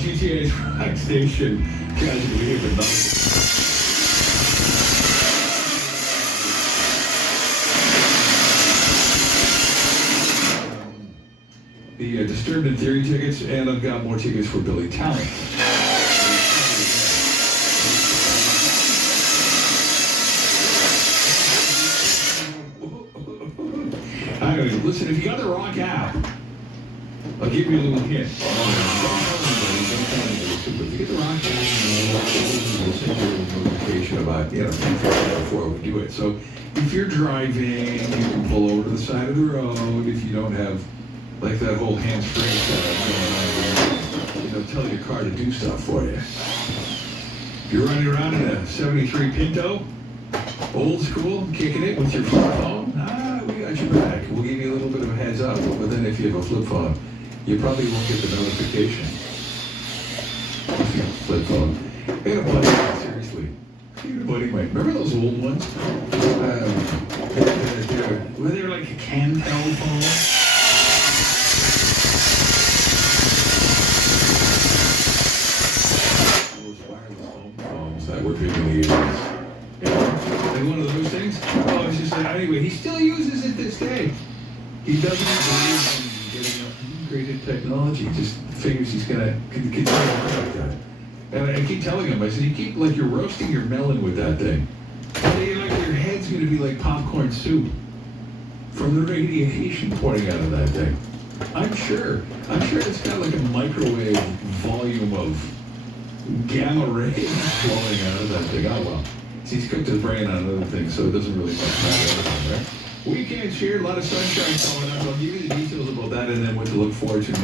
GTA's Rock Station. Casually here for nothing. The Disturbed in Theory tickets, and I've got more tickets for Billy Talent. I don't know. Listen, if you got the Rock app, I'll give you a little hint. Don't tell anybody. But if you get the Rock app, we'll send you a little notification about, before we do it. So if you're driving, you can pull over to the side of the road. If you don't have like that whole hands-free setup going on, tell your car to do stuff for you. If you're running around in a 73 Pinto, old school, kicking it with your flip phone, we got your back. We'll give you a little bit of a heads up, but then if you have a flip phone, you probably won't get the notification. If you have a flip phone. I had a buddy, seriously. I had a buddy, remember those old ones? They were like a Cantel phone. That were big in the 80s. And one of those things, it's just like, anyway, he still uses it this day. He doesn't believe in getting upgraded technology. He just figures he's going to continue like that. And I keep telling him, I said, you keep, like, you're roasting your melon with that thing. And your head's going to be like popcorn soup from the radiation pouring out of that thing. I'm sure it's got like a microwave volume of gamma rays flowing out of that thing. Oh, well. See, he's cooked his brain on other things, so it doesn't really much matter. Right? Weekends here, a lot of sunshine coming up. I'll give you the details about that and then what to look forward to next.